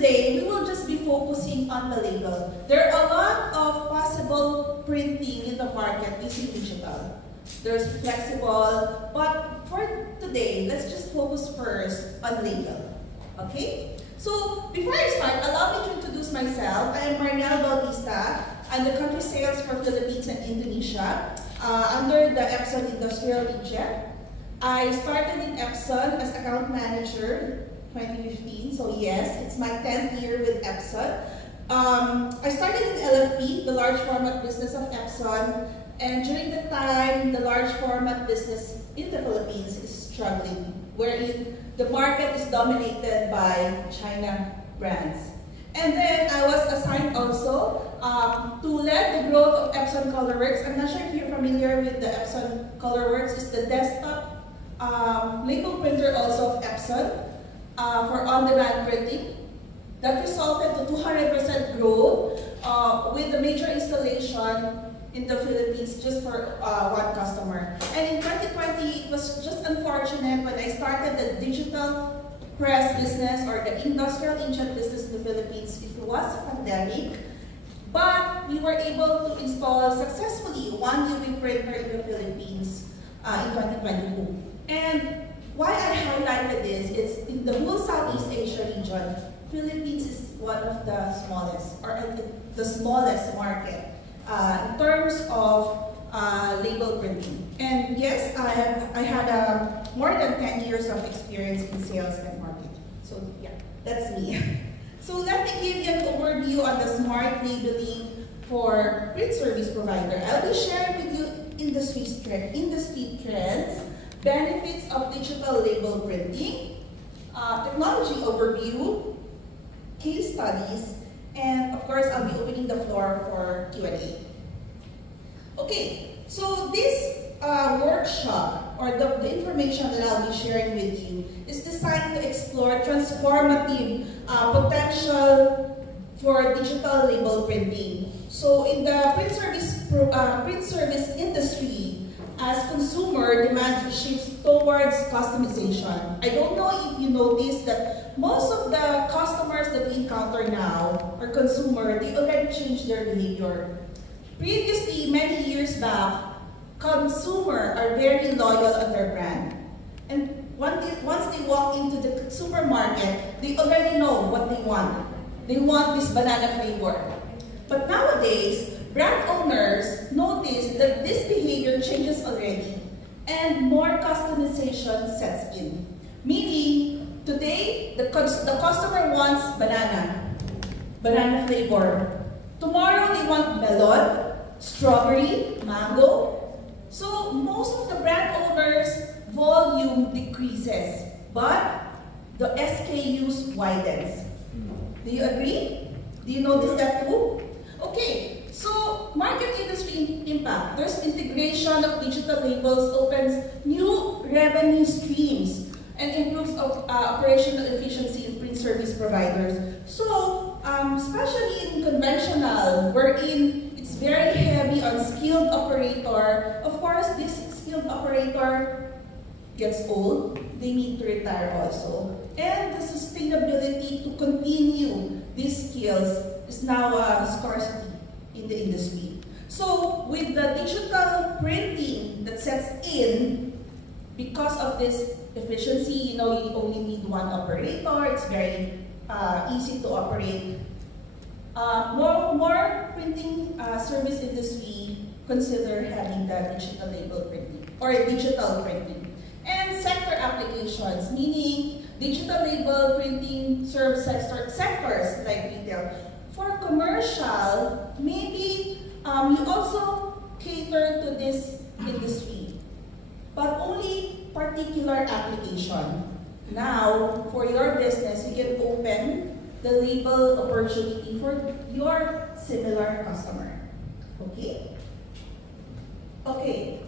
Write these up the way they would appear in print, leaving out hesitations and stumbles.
today, we will just be focusing on the label. There are a lot of possible printing in the market using digital. There's flexible, but for today, let's just focus first on label. Okay? So, before I start, allow me to introduce myself. I am Mariel Bautista. I'm the country sales for Philippines and Indonesia under the Epson Industrial Region. I started in Epson as account manager 2015, so yes, it's my 10th year with Epson. I started in LFP, the large format business of Epson, and during the time, the large format business in the Philippines is struggling, wherein the market is dominated by China brands. And then I was assigned also to lead the growth of Epson ColorWorks. I'm not sure if you're familiar with the Epson ColorWorks. It's the desktop label printer also of Epson for on-demand printing. That resulted to 200% growth with a major installation in the Philippines just for one customer. And in 2020, it was just unfortunate when I started the digital press business or the industrial inkjet business in the Philippines. It was a pandemic, but we were able to install successfully one UV printer in the Philippines in 2022. And why I highlighted this is in the whole Southeast Asia region, Philippines is one of the smallest, or the smallest market in terms of label printing. And yes, I had more than 10 years of experience in sales and marketing. So yeah, that's me. So let me give you an overview on the smart labeling for print service provider. I'll be sharing with you industry trends, benefits of digital label printing, technology overview, case studies, and of course, I'll be opening the floor for Q&A. Okay, so this workshop, or the information that I'll be sharing with you, is designed to explore transformative potential for digital label printing. So in the print service industry, as consumer demand shifts towards customization. I don't know if you noticed that most of the customers that we encounter now, or consumer, they already changed their behavior. Previously, many years back, consumers are very loyal on their brand. And once they walk into the supermarket, they already know what they want. They want this banana flavor. But nowadays, brand owners notice that this behavior changes already and more customization sets in. Meaning, today, the customer wants banana flavor. Tomorrow, they want melon, strawberry, mango. So, most of the brand owners' volume decreases, but the SKUs widens. Do you agree? Do you notice that too? Okay, so market industry impact. There's integration of digital labels opens new revenue streams and improves operational efficiency in print service providers. So, especially in conventional, wherein it's very heavy on skilled operator. Of course, this skilled operator gets old. They need to retire also. And the sustainability to continue these skills is now a scarcity in the industry. So with the digital printing that sets in, because of this efficiency, you only need one operator. It's very easy to operate. More printing service industry consider having the digital label printing or digital printing. And sector applications, meaning digital label printing serves sectors like retail. For commercial, maybe you also cater to this industry, but only particular application. Now, for your business, you can open the label opportunity for your similar customer. Okay? Okay.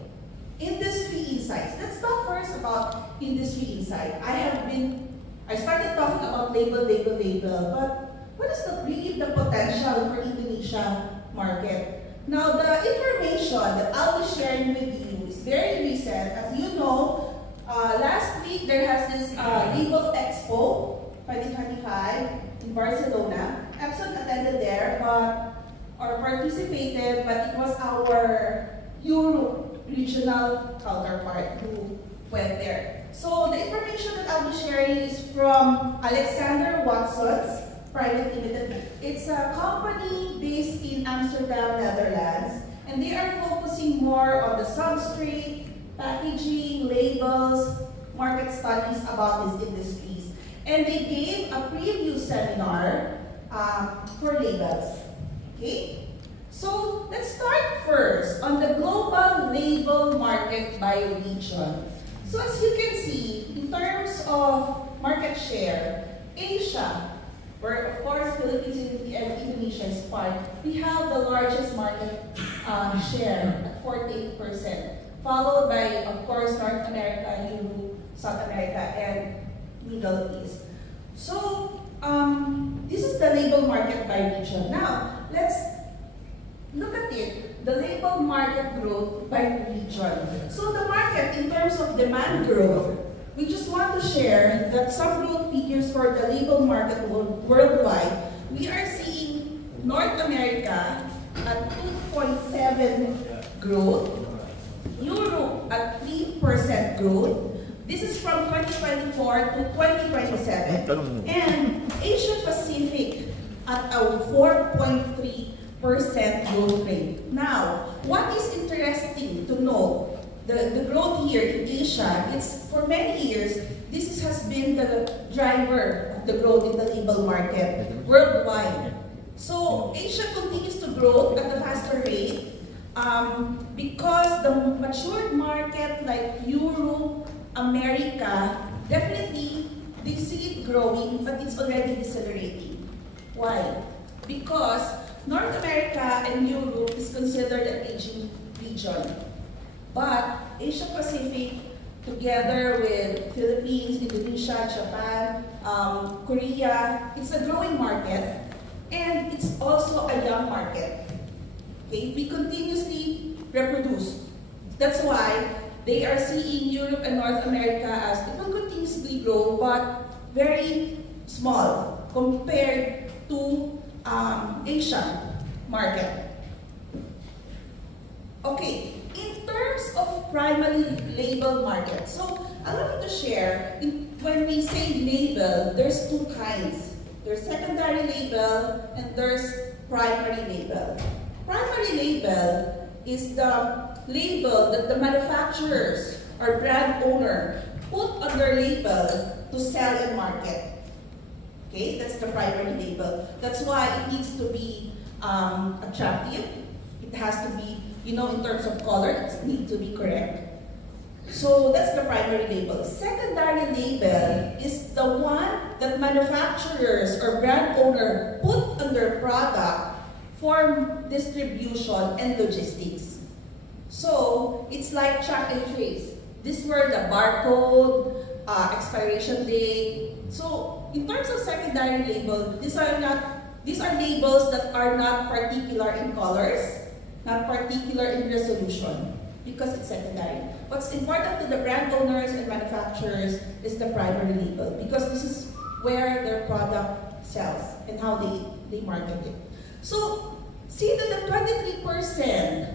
Industry insights. Let's talk first about industry insight. I started talking about label, but what is really the potential for Indonesia market? Now, the information that I'll be sharing with you is very recent. As you know, last week there has this Label Expo 2025 in in Barcelona. Epson attended there, or participated, but it was our Europe regional counterpart who went there. So the information that I'll be sharing is from Alexander Watson's Private Limited. It's a company based in Amsterdam, Netherlands, and they are focusing more on the substrate, packaging, labels, market studies about these industries. And they gave a preview seminar for labels. Okay? So let's start first on the global label market by region. So as you can see, in terms of market share, Asia, where of course Philippines and Indonesia is part, we have the largest market share at 48%, followed by of course North America, Europe, South America, and Middle East. So this is the label market by region. Now let's look at it, the label market growth by region. So the market in terms of demand growth, we just want to share that some growth figures for the label market worldwide. We are seeing North America at 2.7 growth, Europe at 3% growth. This is from 2024 to 2027. And Asia Pacific at a 4.3% growth rate. Now, what is interesting to know, the growth here in Asia, it's for many years, this has been the driver of the growth in the label market worldwide. So Asia continues to grow at a faster rate because the matured market like Europe, America, definitely they see it growing, but it's already decelerating. Why? Because North America and Europe is considered an aging region. But Asia Pacific, together with Philippines, Indonesia, Japan, Korea, it's a growing market, and it's also a young market. Okay, we continuously reproduce. That's why they are seeing Europe and North America as it will continuously grow, but very small compared to Asia market. Okay, in terms of primary label market, so I want to share, when we say label, there's two kinds. There's secondary label and there's primary label. Primary label is the label that the manufacturers or brand owner put on their label to sell and market. Okay, that's the primary label. That's why it needs to be attractive. It has to be, in terms of color, it needs to be correct. So that's the primary label. Secondary label is the one that manufacturers or brand owner put on their product for distribution and logistics. So it's like track and trace. These were the barcode, expiration date. So in terms of secondary label, these are labels that are not particular in colors, not particular in resolution, because it's secondary. What's important to the brand owners and manufacturers is the primary label, because this is where their product sells and how they market it. So see that the 23%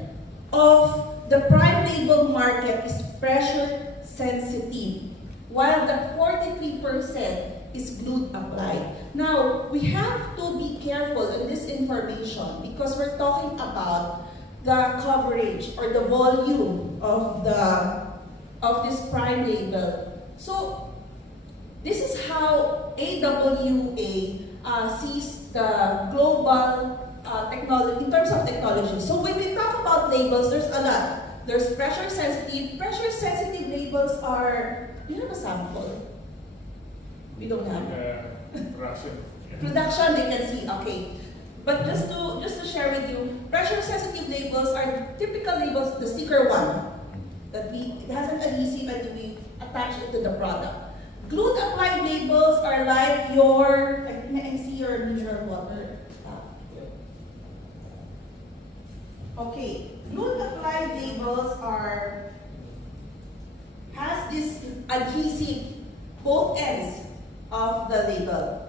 of the prime label market is pressure sensitive, while the 43% is glued applied. Now, we have to be careful in this information because we're talking about the coverage or the volume of this prime label. So this is how AWA sees the global technology in terms of technology. So when we talk about labels, there's a lot. There's pressure sensitive. Pressure sensitive labels are, do you have a sample? We don't have. Production, they can see, okay. But just to share with you, pressure sensitive labels are typical labels, the sticker one, that it has an adhesive and we attach it to the product. Glued applied labels are like your, I see your mineral water. Okay, glued applied labels has this adhesive both ends of the label.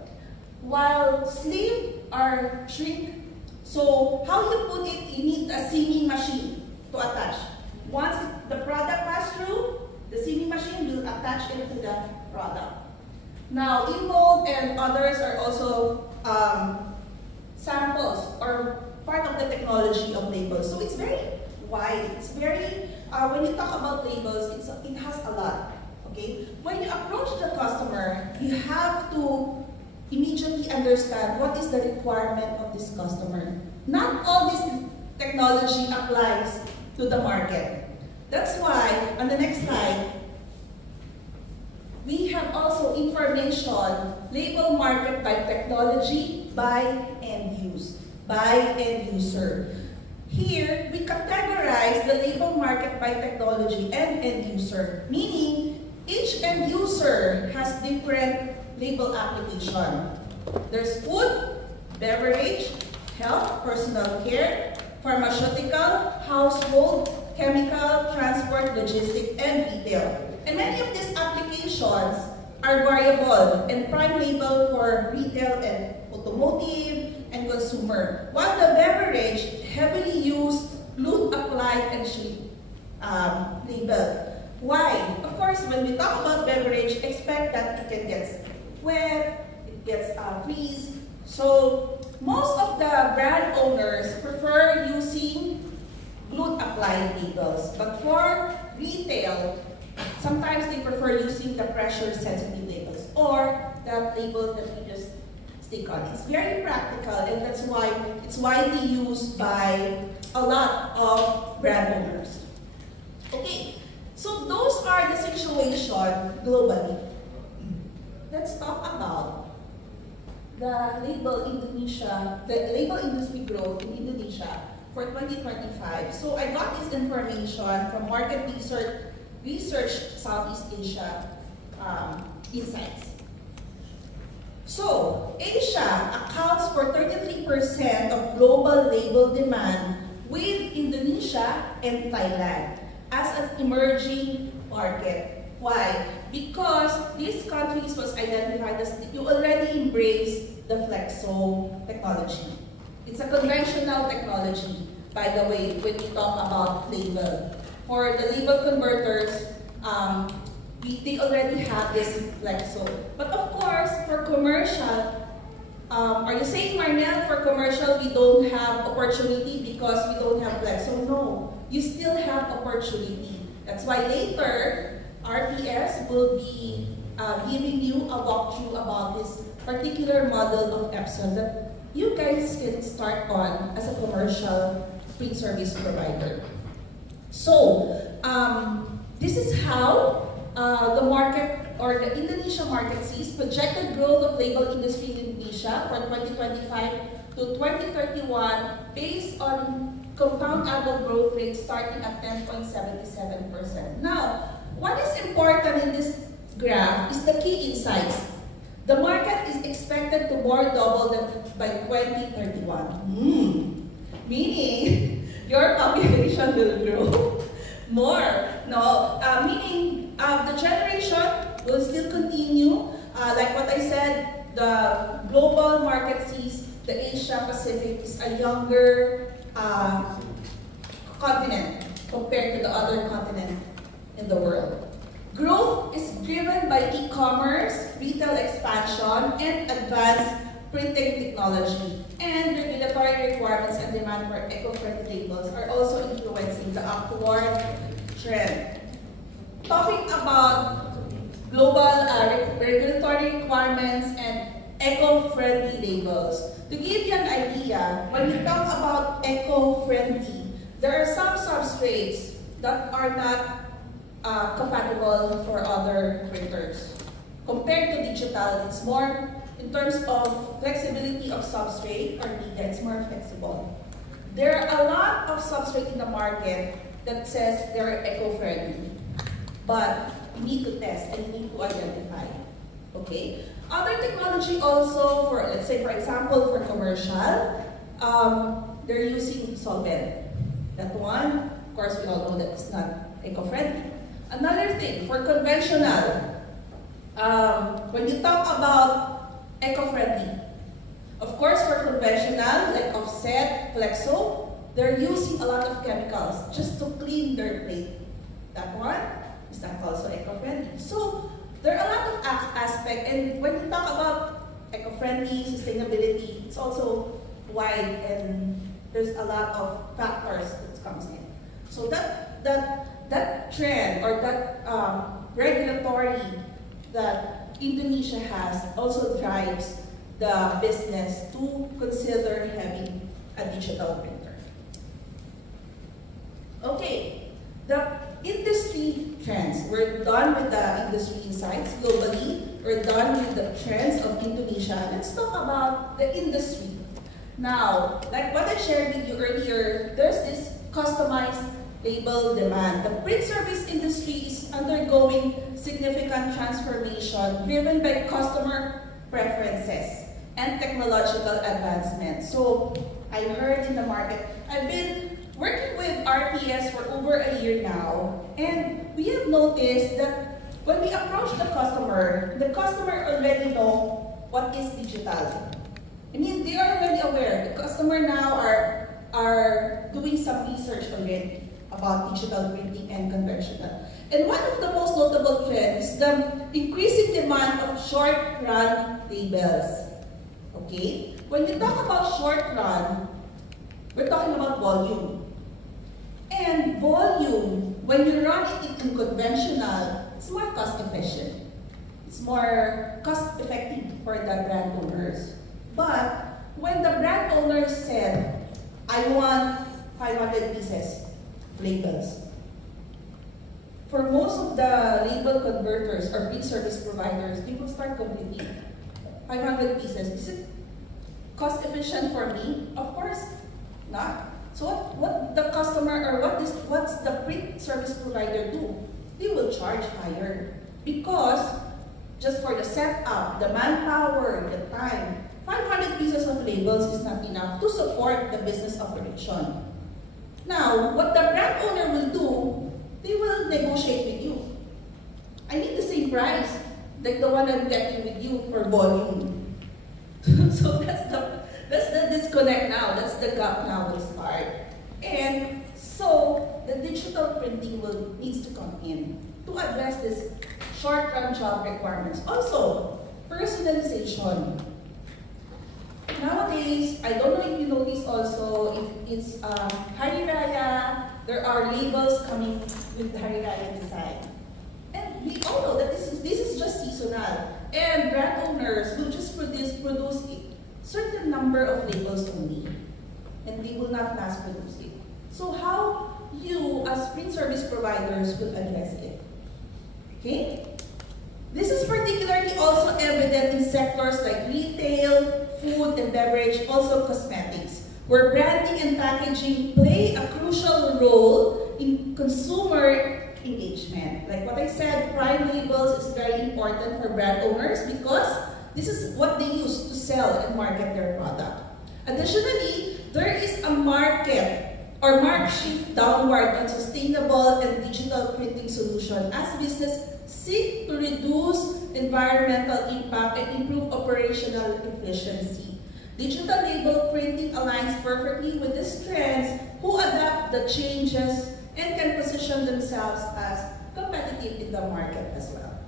while sleeve are shrink. So how you put it, you need a seaming machine to attach. Once the product pass through, the seaming machine will attach it to the product. Now, InMold and others are also samples or part of the technology of labels. So it's very wide. It's very, when you talk about labels, it has a lot. Okay? When you approach the customer, you have to immediately understand what is the requirement of this customer. Not all this technology applies to the market. That's why, on the next slide, we have also information, label market by technology, by end use, by end user. Here, we categorize the label market by technology and end user, meaning each end user has different label application. There's food, beverage, health, personal care, pharmaceutical, household, chemical, transport, logistics, and retail. And many of these applications are variable and prime label for retail and automotive and consumer. While the beverage heavily used glued, applied, and sheet label. Why? Of course, when we talk about beverage, expect that it can get wet, it gets freeze. So most of the brand owners prefer using glued applied labels. But for retail, sometimes they prefer using the pressure sensitive labels or the labels that we just stick on. It's very practical, and that's why it's widely used by a lot of brand owners. Okay, so those are the situation globally. Let's talk about the label Indonesia, the label industry growth in Indonesia for 2025. So I got this information from Market Research Southeast Asia Insights. So, Asia accounts for 33% of global label demand, with Indonesia and Thailand as an emerging market. Why? Because these countries was identified as you already embrace the Flexo technology. It's a conventional technology, by the way, when we talk about label. For the label converters, they already have this Flexo. But of course, for commercial, are you saying, Marnel, for commercial we don't have opportunity because we don't have Flexo? No, you still have opportunity. That's why later, RPS will be giving you a walkthrough about this particular model of Epson that you guys can start on as a commercial print service provider. So, this is how the market or the Indonesia market sees projected growth of label industry in Indonesia from 2025 to 2031 based on compound annual growth rate starting at 10.77%. Now, what is important in this graph is the key insights. The market is expected to more double by 2031. Meaning, your population will grow more. No, meaning the generation will still continue. Like what I said, the global market sees the Asia Pacific is a younger continent compared to the other continent in the world. Growth is driven by e-commerce, retail expansion, and advanced printing technology. And regulatory requirements and demand for eco-friendly labels are also influencing the upward trend. Talking about global regulatory requirements and eco-friendly labels. To give you an idea, when we talk about eco-friendly, there are some substrates that are not compatible for other printers. Compared to digital, it's more, in terms of flexibility of substrate or media, it's more flexible. There are a lot of substrate in the market that says they're eco-friendly, but you need to test and you need to identify. Okay? Other technology also for, let's say for example, for commercial, they're using solvent. That one, of course, we all know that it's not eco-friendly. Another thing, for conventional, when you talk about eco-friendly, Of course, for conventional, like offset, flexo, they're using a lot of chemicals just to clean their plate. That one is not also eco-friendly. So there are a lot of aspects, and when you talk about eco-friendly, sustainability, it's also wide, and there's a lot of factors that comes in. So that trend or that regulatory that Indonesia has also drives the business to consider having a digital printer. Okay, the industry trends. We're done with the industry insights globally. We're done with the trends of Indonesia. Let's talk about the industry. Now, like what I shared with you earlier, there's this customized label demand. The print service industry is undergoing significant transformation driven by customer preferences and technological advancement. So I heard in the market, I've been working with RPS for over a year now, and we have noticed that when we approach the customer already know what is digital. I mean, they are already aware. The customer now are doing some research already about digital printing and conventional. And one of the most notable trends is the increasing demand of short-run labels. Okay? When you talk about short-run, we're talking about volume. And volume, when you run it in conventional, it's more cost efficient. It's more cost effective for the brand owners. But when the brand owner said, I want 500 pieces labels, for most of the label converters or print service providers, they will start competing. 500 pieces, is it cost efficient for me? Of course not. So what the customer or what's the print service provider do? They will charge higher because just for the setup, the manpower, the time, 500 pieces of labels is not enough to support the business operation. Now, what the brand owner will do, they will negotiate with you. I need the same price like the one I'm getting with you for volume. So that's the disconnect now. That's the gap now will start. And so the digital printing needs to come in to address this short-run job requirements. Also, personalization. Nowadays, I don't know if you notice also, if it's Hari Raya, there are labels coming with Hari Raya design. And we all know that this is just seasonal. And brand owners will just produce a certain number of labels only. And they will not mass produce it. So how you, as print service providers, will address it? Okay? This is particularly also evident in sectors like retail, food and beverage, also cosmetics, where branding and packaging play a crucial role in consumer engagement. Like what I said, prime labels is very important for brand owners because this is what they use to sell and market their product. Additionally, there is a market or market shift downward on sustainable and digital printing solution as business seek to reduce environmental impact and improve operational efficiency. Digital label printing aligns perfectly with these trends who adapt the changes and can position themselves as competitive in the market as well.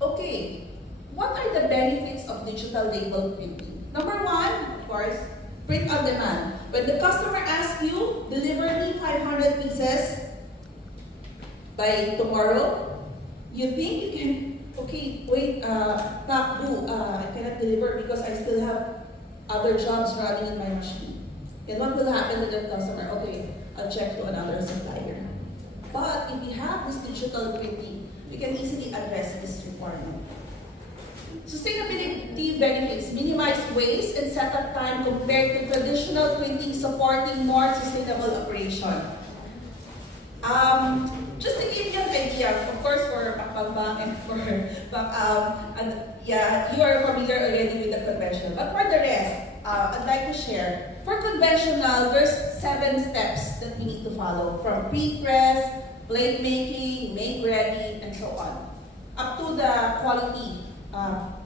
Okay, what are the benefits of digital label printing? Number one, of course, print on demand. When the customer asks you, deliver me 500 pieces by tomorrow, you think you can, okay, wait, Pak, I cannot deliver because I still have other jobs running in my machine. And what will happen to the customer? Okay, I'll check to another supplier. But if we have this digital printing, we can easily address this requirement. Sustainability benefits: minimize waste and setup time compared to traditional printing, supporting more sustainable operation. Just to give you an idea, of course, for Pakpambang and for yeah, you are familiar already with the conventional. But for the rest, I'd like to share. For conventional, there's 7 steps that we need to follow, from pre-press, plate making, make ready, and so on, up to the quality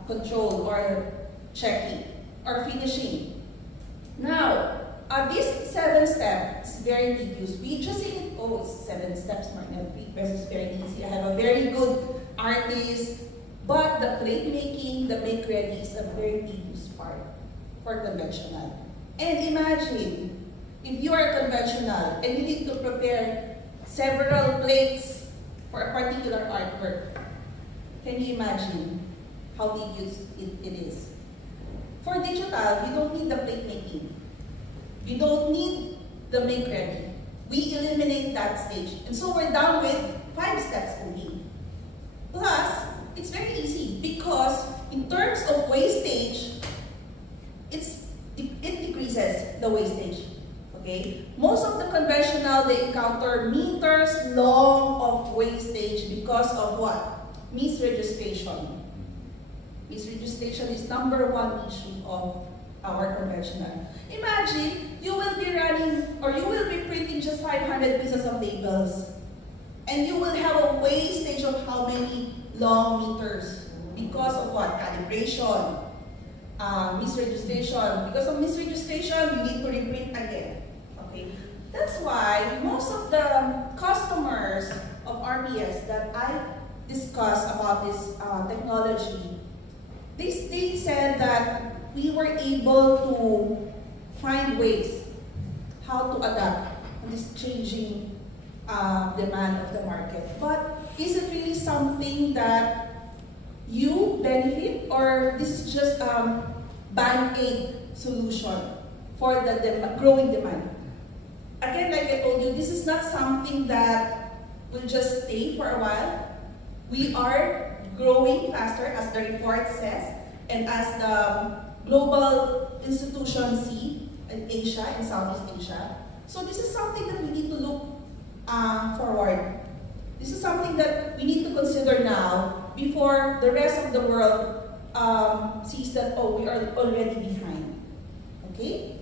control or checking or finishing. Now, these 7 steps is very tedious. We just say, oh, it's 7 steps, this is very easy. I have a very good artist, but the plate making, the make ready is a very tedious part for conventional. And imagine, if you are conventional and you need to prepare several plates for a particular artwork, can you imagine how tedious it is? For digital, you don't need the plate making. You don't need the make ready. We eliminate that stage. And so we're down with 5 steps only. Plus, it's very easy because in terms of wastage, it decreases the wastage. Okay? Most of the conventional, they encounter meters long of wastage because of what? Misregistration. Misregistration is #1 issue of our conventional. Imagine, you will be running or you will be printing just 500 pieces of labels and you will have a wastage of how many long meters because of what? Calibration, misregistration. Because of misregistration, you need to reprint again. Okay, that's why most of the customers of RPS that I discussed about this technology, they said that we were able to find ways how to adapt to this changing demand of the market. But is it really something that you benefit, or this is just band-aid solution for the growing demand? Again, like I told you, this is not something that will just stay for a while. We are growing faster, as the report says, and as the global institutions see in Asia and Southeast Asia. So this is something that we need to look forward. This is something that we need to consider now before the rest of the world sees that, oh, we are already behind. Okay?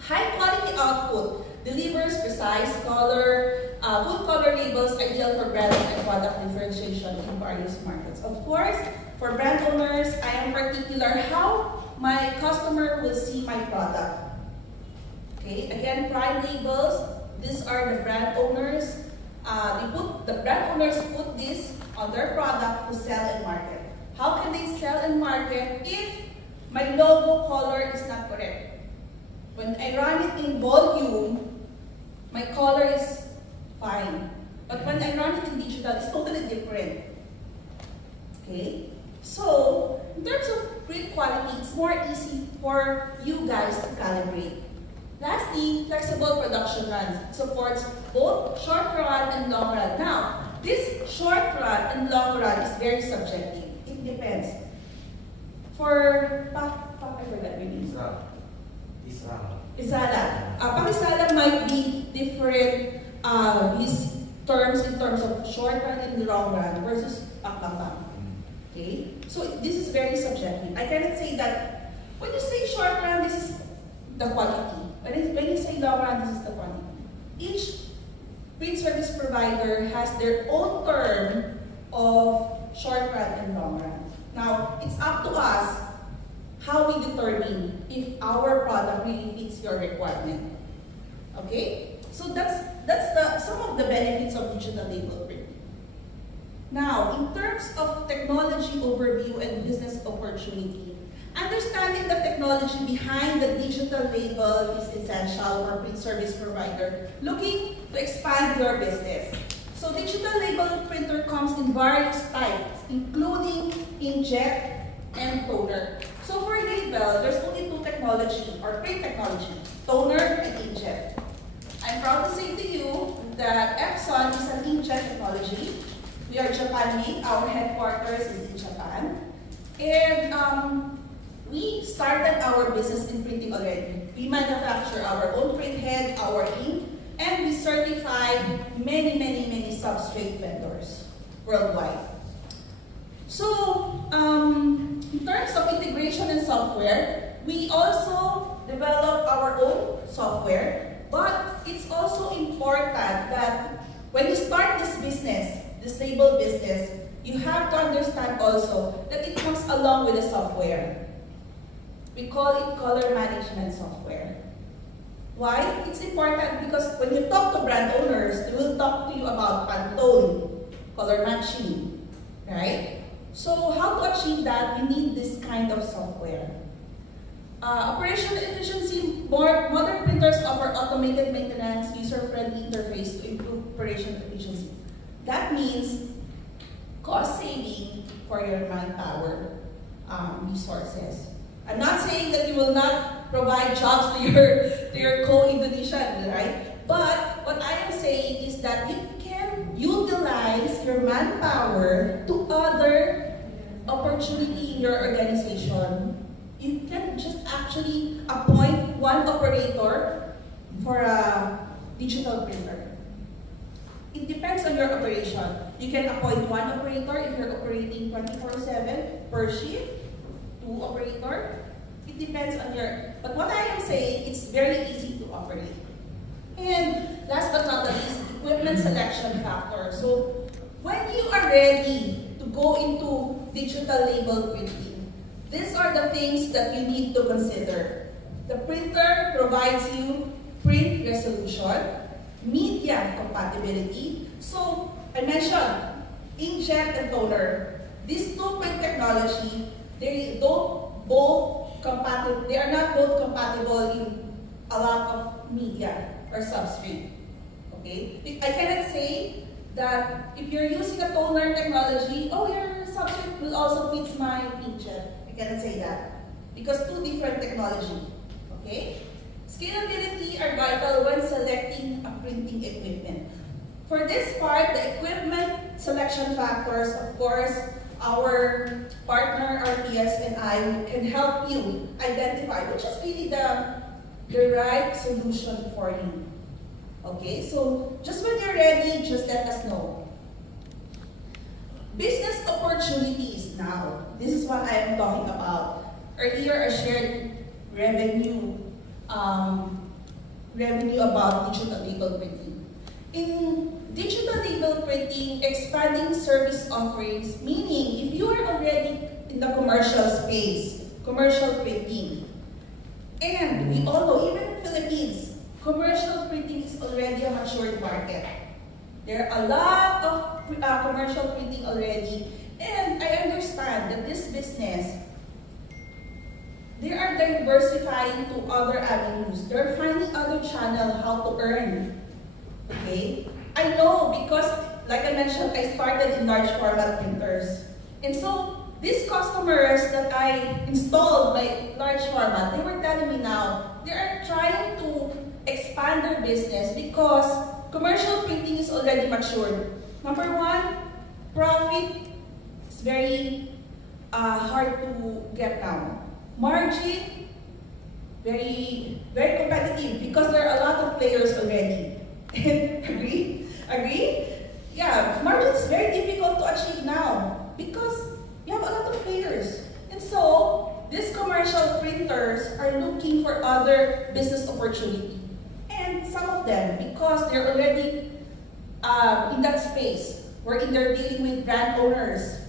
High quality output delivers precise color, full color labels ideal for branding and product differentiation in various markets. Of course, for brand owners, I am particular how my customer will see my product. Okay, again, prime labels, these are the brand owners. The brand owners put this on their product to sell and market. How can they sell and market if my logo color is not correct? When I run it in volume, my color is fine. But when I run it in digital, it's totally different. Okay? So, in terms of print quality, it's more easy for you guys to calibrate. Lastly, flexible production runs. It supports both short run and long run. Now, this short run and long run is very subjective. It depends. For, I forgot your name. Isala. Pakisala might be different these terms in terms of short run and long run versus pakpakpang. Okay? So this is very subjective. I cannot say that when you say short run, this is the quality. When you say long run, this is the quantity. Each print service provider has their own term of short run and long run. Now, it's up to us how we determine if our product really fits your requirement. Okay? So that's some of the benefits of digital label printing. Now, in terms of technology overview and business opportunity, understanding the technology behind the digital label is essential for print service provider looking to expand your business. So digital label printer comes in various types, including inkjet and toner. So for label, there's only 2 technology or print technology, toner and inkjet. I'm proud to say to you that Epson is an inkjet technology. We are Japan-made. Our headquarters is in Japan. And we started our business in printing already. We manufacture our own print head, our ink, and we certify many substrate vendors worldwide. So, in terms of integration and software, we also develop our own software, but it's also important that when you start this business, this label business, you have to understand also that it comes along with the software. We call it color management software. Why? It's important because when you talk to brand owners, they will talk to you about Pantone, color matching, right? So how to achieve that? We need this kind of software. Operational efficiency, modern printers offer automated maintenance, user-friendly interface to improve operational efficiency. That means cost saving for your manpower resources. I'm not saying that you will not provide jobs to your co-Indonesian, right? But what I am saying is that you can utilize your manpower to other opportunity in your organization. You can just actually appoint one operator for a digital printer. It depends on your operation. You can appoint one operator if you're operating 24/7 per shift. 2 operator. It depends on your, but what I am saying, it's very easy to operate. And last but not least, equipment selection factor. So when you are ready to go into digital label printing, these are the things that you need to consider. The printer provides you print resolution, media compatibility. So I mentioned inkjet and toner. These two print technology, they are not both compatible in a lot of media or substrate. Okay? I cannot say that if you're using a toner technology, oh, your substrate will also fit my inkjet. I cannot say that because two different technology. Okay? Scalability are vital when selecting a printing equipment. For this part, the equipment selection factors, of course, our partner RPS and I can help you identify which is really the right solution for you. Okay, so just when you're ready, just let us know. Business opportunities now. This is what I am talking about. Earlier, I shared revenue about digital label printing. In digital label printing, expanding service offerings, meaning if you are already in the commercial space, commercial printing, and we all know, even in the Philippines, commercial printing is already a matured market. There are a lot of commercial printing already, and I understand that this business, they are diversifying to other avenues. They're finding other channels how to earn. Okay? I know because, like I mentioned, I started in large format printers. And so, these customers that I installed my large format, they were telling me now, they are trying to expand their business because commercial printing is already matured. Number one, profit is very hard to get now. Margin, very, very competitive because there are a lot of players already. Agree? Agree? Yeah, margin is very difficult to achieve now because you have a lot of players. And so, these commercial printers are looking for other business opportunity. And some of them, because they're already in that space, wherein they're dealing with brand owners.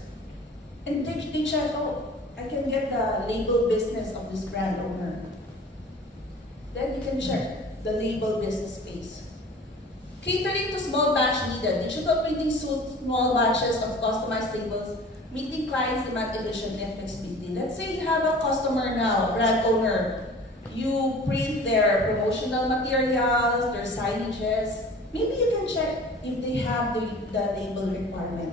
And they check, oh, I can get the label business of this brand owner. Then you can check the label business space. Catering to small batch needed. Digital printing suits small batches of customized labels, meeting clients' demand efficiently and flexibility. Let's say you have a customer now, brand owner. You print their promotional materials, their signages. Maybe you can check if they have the label requirement.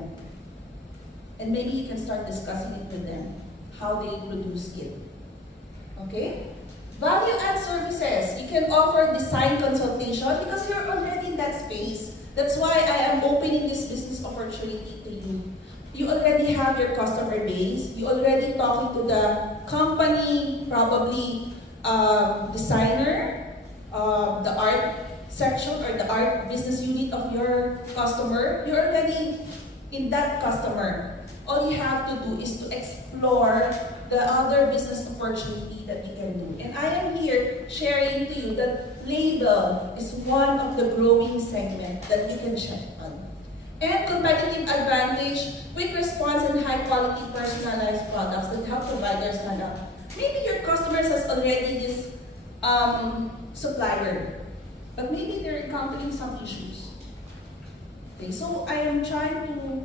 And maybe you can start discussing it with them, how they produce it. Okay? Value add services. You can offer design consultation because you're already in that space. That's why I am opening this business opportunity to you. You already have your customer base. You already talking to the company, probably designer, the art section or the art business unit of your customer. You're already in that customer. All you have to do is to explore the other business opportunity that you can do. And I am here sharing to you that label is one of the growing segments that you can check on. And competitive advantage, quick response and high quality personalized products that help providers stand out. Maybe your customers has already this supplier, but maybe they're encountering some issues. Okay, so I am trying to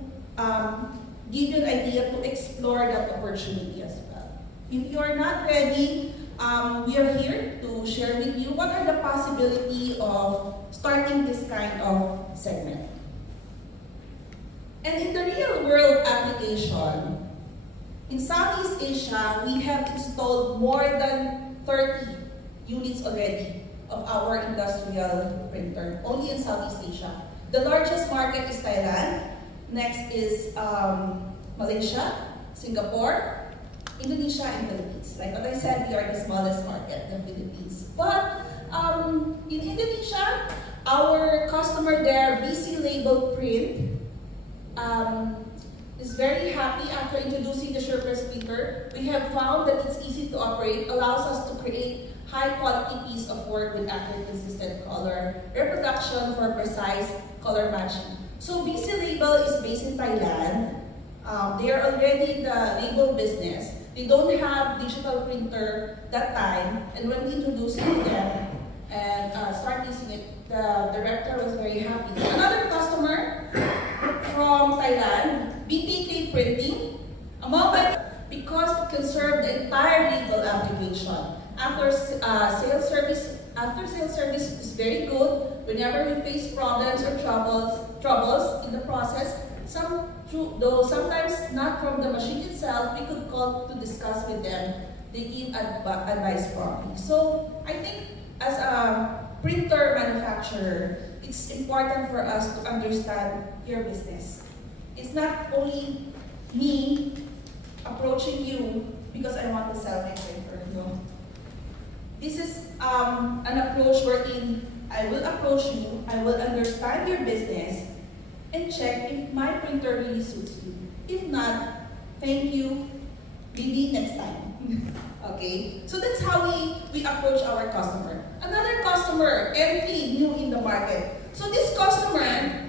give you an idea to explore that opportunity as well. If you are not ready, we are here to share with you what are the possibility of starting this kind of segment. And in the real world application, in Southeast Asia, we have installed more than 30 units already of our industrial printer, only in Southeast Asia. The largest market is Thailand, next is Malaysia, Singapore, Indonesia, and Philippines. Like what I said, we are the smallest market, the Philippines. But in Indonesia, our customer there, BC Label Print, is very happy after introducing the SurePress printer. We have found that it's easy to operate, allows us to create high-quality piece of work with accurate, consistent color reproduction for precise color matching. So BC Label is based in Thailand. They are already in the label business. They don't have digital printer that time, and when we introduced it to them and start using it, the director was very happy. Another customer from Thailand, BPK Printing, because it can serve the entire label application. After sales service is very good. Whenever we face problems or troubles in the process, though sometimes not from the machine itself, we could call to discuss with them. They give advice from me. So I think as a printer manufacturer, it's important for us to understand your business. It's not only me approaching you because I want to sell my printer. No. This is an approach wherein I will approach you, I will understand your business, and check if my printer really suits you. If not, thank you, maybe next time. Okay, so that's how we approach our customer. Another customer, everything new in the market. So this customer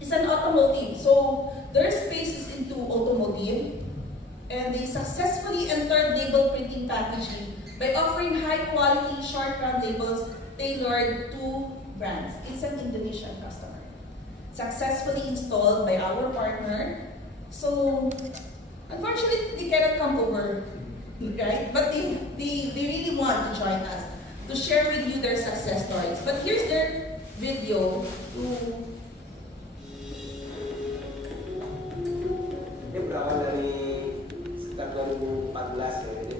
is an automotive. So their space is into automotive, and they successfully entered label printing packaging by offering high-quality short-run labels tailored to brands. It's an Indonesian customer. Successfully installed by our partner. So, unfortunately, they cannot come over, right? But they really want to join us to share with you their success stories. But here's their video to... Ini berawal dari sekitar 2014 ya, jadi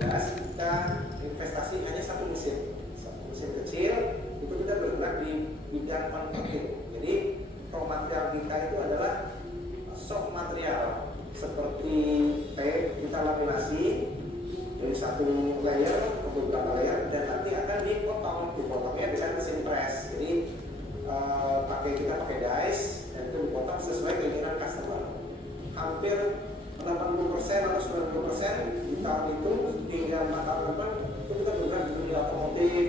2014 kita investasi hanya satu mesin kecil, itu kita bergerak di bidang manufacturing. Jadi raw material kita itu adalah soft material seperti tape, kita laminasi dari satu layer ke beberapa layer dan nanti akan dipotongnya dengan mesin press. Jadi kita pakai dice dan itu dipotong sesuai keinginan customer. Hampir 80% atau 90% di tahun itu hingga 4 tahun depan itu kita bergerak di dunia otomotif.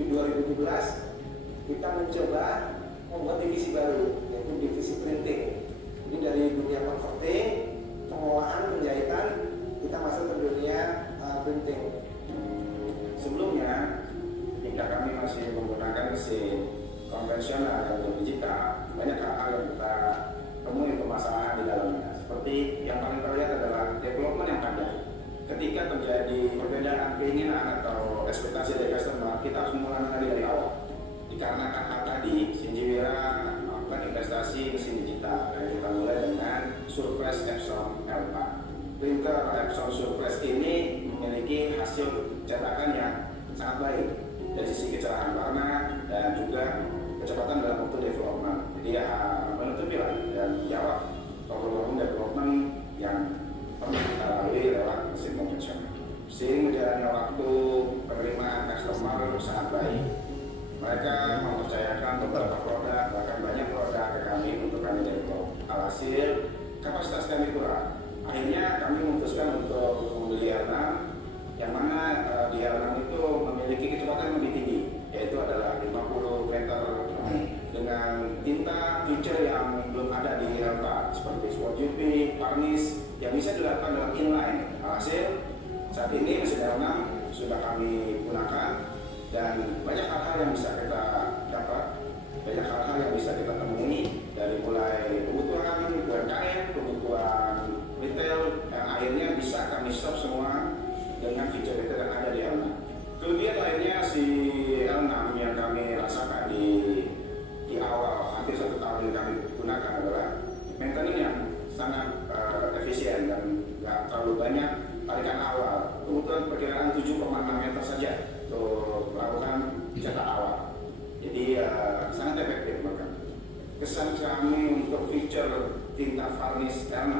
Di 2017 kita mencoba membuat divisi baru, yaitu divisi printing. Jadi dari dunia converting, pengolahan, penjahitan, kita masuk ke dunia printing. Sebelumnya, ketika kami masih menggunakan mesin konvensional dan digital, banyak hal yang kita temui permasalahan di dalamnya. Seperti yang paling terlihat adalah development yang panjang. Ketika terjadi perbedaan keinginan atau ekspektasi dari customer, kita harus mulai dari awal. Dikarenakan hal tadi, Shinjiwira melakukan investasi mesin digital. Dan kita mulai dengan SurePress Epson L4. Printer Epson SurePress ini memiliki hasil cetakan yang sangat baik dari sisi kecerahan warna dan juga kecepatan dalam waktu development. Jadi menutupi dan jawab problem development yang pernah kita lalui lewat mesin konvensional. Seiring berjalannya waktu, penerimaan customer sangat baik. Mereka mempercayakan beberapa produk, bahkan banyak produk ke kami untuk kami develop. Alhasil, kapasitas kami kurang. Akhirnya kami memutuskan untuk membeli L6, yang mana di L6 itu memiliki kecepatan yang lebih tinggi, yaitu adalah 50 meter dengan tinta feature yang belum ada di L4 seperti spot UV, varnish yang bisa dilakukan dalam inline. Alhasil, Saat ini mesin L6 sudah kami gunakan dan banyak hal-hal yang bisa kita dapat, banyak hal-hal yang bisa kita temui dari mulai kebutuhan UMKM, kebutuhan retail yang akhirnya bisa kami stop semua dengan fitur-fitur yang ada di L6. Kemudian lainnya si L6 yang kami rasakan di awal hampir 1 tahun yang kami gunakan adalah maintenance yang sangat efisien dan nggak terlalu banyak tarikan awal. Kebutuhan perkiraan 7,6 meter saja untuk melakukan cetak awal. Jadi sangat efektif bahkan. Kesan kami untuk feature tinta varnish L6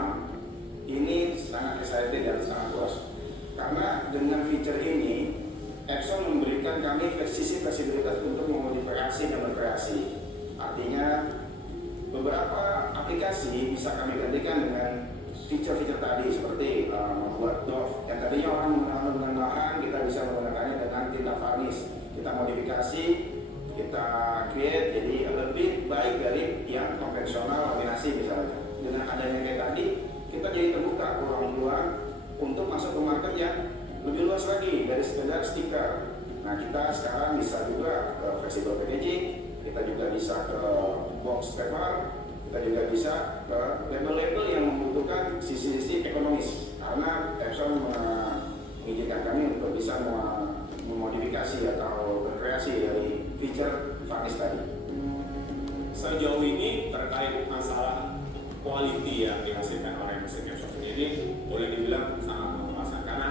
ini sangat excited dan sangat puas. Karena dengan feature ini Epson memberikan kami fleksibilitas untuk memodifikasi dan berkreasi. Artinya beberapa aplikasi bisa kami gantikan dengan fitur-fitur tadi seperti membuat doff yang tadinya orang menggunakan dengan bahan, kita bisa menggunakannya dengan tinta varnish. Kita modifikasi, kita create jadi lebih baik dari yang konvensional laminasi misalnya. Dengan adanya kayak tadi, kita jadi terbuka peluang-peluang untuk masuk ke market yang lebih luas lagi dari sekedar stiker. Nah, kita sekarang bisa juga ke flexible packaging, kita juga bisa ke box paper, kita juga bisa ke label-label yang membutuhkan sisi-sisi ekonomis. Karena Epson mengizinkan kami untuk bisa memodifikasi atau berkreasi dari feature varnish tadi. Sejauh ini terkait masalah quality yang dihasilkan oleh mesin Epson sendiri, boleh dibilang sangat memuaskan karena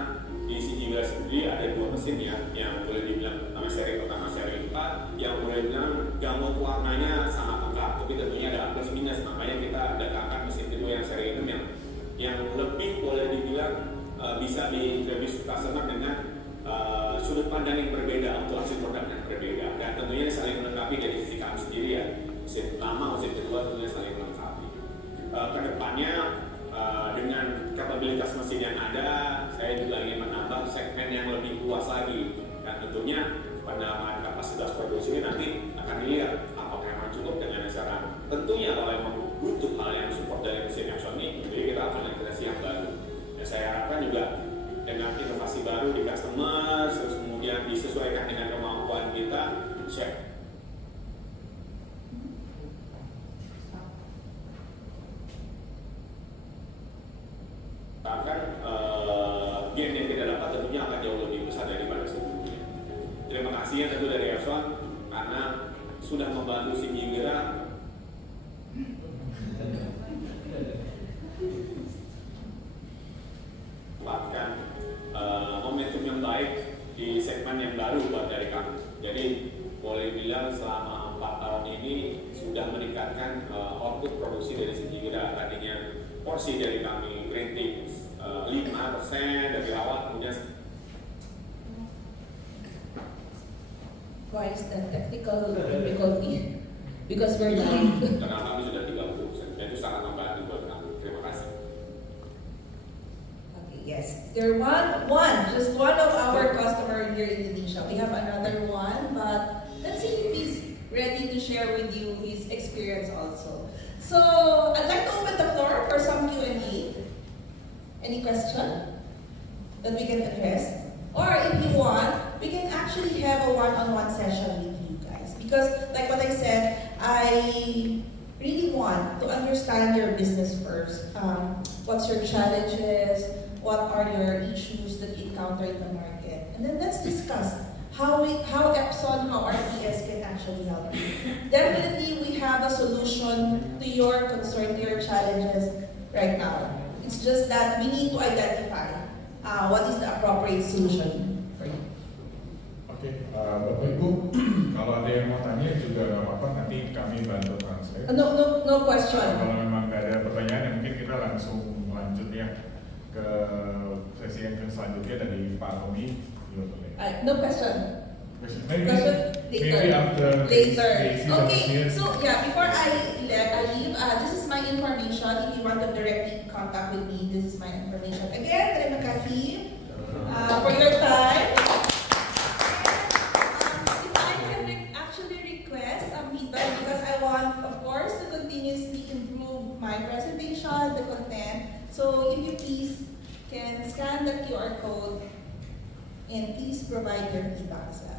di CG sendiri ada 2 mesin ya, yang boleh dibilang pertama seri pertama seri 4 yang boleh dibilang gamut warnanya sangat lengkap, tapi tentunya ada plus minus, makanya kita datangkan mesin kedua yang seri 6 yang lebih boleh dibilang bisa di-introduce customer dengan sudut pandang yang berbeda untuk hasil produk yang berbeda, dan tentunya saling melengkapi dari sisi kami sendiri ya, mesin pertama, mesin kedua tentunya saling melengkapi. Kedepannya dengan kapabilitas mesin yang ada, saya juga ingin menambah segmen yang lebih luas lagi, dan tentunya penambahan kapasitas produksi ini nanti akan dilihat apakah memang cukup dengan saran. Tentunya kalau memang butuh hal yang support dari mesin Epson ini, jadi kita akan integrasi yang baru. Dan saya harapkan juga dengan inovasi baru di customer, terus kemudian disesuaikan dengan kemampuan kita, share. Akan gain yang kita dapat tentunya akan jauh lebih besar daripada sebelumnya. Terima kasih ya tentu dari Epson karena sudah membantu si Giwira mendapatkan momentum yang baik di segmen yang baru buat dari kami. Jadi boleh bilang selama 4 tahun ini sudah meningkatkan output produksi dari si Giwira. Tadinya porsi dari kami printing 5% dari awal, kemudian Why is that technical difficulty? Because we're live. karena kami sudah 30%, dan itu sangat membantu buat kami. Terima kasih. Okay, yes. There just one of our customer here in Indonesia. We have another one, but let's see if he's ready to share with you his experience also. So, I'd like to open the floor for some Q&A. Any question that we can address? Or if you want, we can actually have a one-on-one session with you guys. Because like what I said, I really want to understand your business first. What's your challenges? What are your issues that you encounter in the market? And then let's discuss how Epson, how RTS can actually help you. Definitely, we have a solution to your concern, to your challenges right now. It's just that we need to identify what is the appropriate solution for you. Oke, Bapak Ibu, kalau ada yang mau tanya juga nggak apa-apa, nanti kami bantu translate. No question. Kalau memang nggak ada pertanyaan, ya mungkin kita langsung lanjut ya ke sesi yang selanjutnya dari Pak Tommy. No question. Maybe Later. after. Okay, so yeah, before I leave, this is my information. If you want to directly contact with me, this is my information. Again, terima kasih for your time. If I can actually request some feedback, because I want, of course, to continuously improve my presentation, the content. So if you please can scan the QR code And please provide your feedback as well.